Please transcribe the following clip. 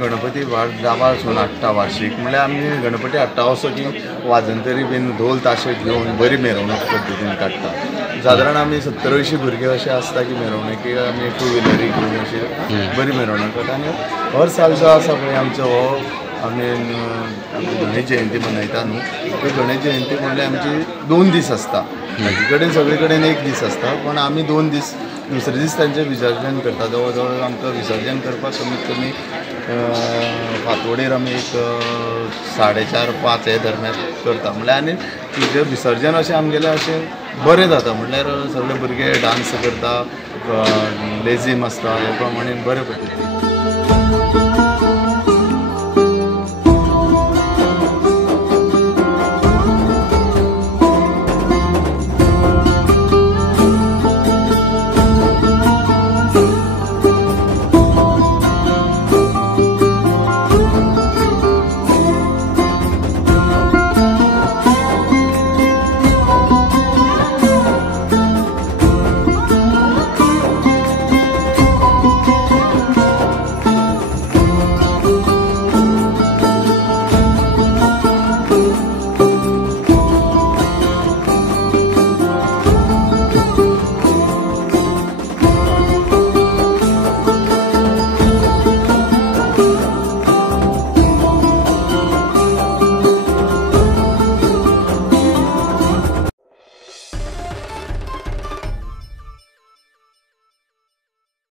गणपती गांवासून हाडटा वार्षिक म्हणल्यार आमी गणपती हाडटा असो की वाजंतरी बीन ढोल ताशे घेवन बरी मिरवणूक पद्दतीन काडटा. सादारण आमी 70-80 भुरगे अशे आसता की मिरवणुकीक आमी 2 व्हिलरी घेवन अशी बरी मिरवणूक करता. आनी हर साल जो आसा पळय आमचो हो आमी गणेश जयंती मनयता न्हू, ती गणेश जयंती म्हणल्यार आमची 2 दीस आसता. बाकी कडेन सगळे कडेन 1 दीस आसता, पण आमी 2 दीस दुसरे दीस तांचें विसर्जन करता. जवळ जवळ आमकां विसर्जन करपाक कमीत कमी फांतोडेर आमी एक 4:30-5 हे दरम्यान करता. म्हणल्यार आनी तुजें विसर्जन अशें आमगेलें अशें बरें जाता. म्हणल्यार सगळे भुरगे डान्स करता, लेझीम आसता, हे प्रमाणे बरे पद्दतीन.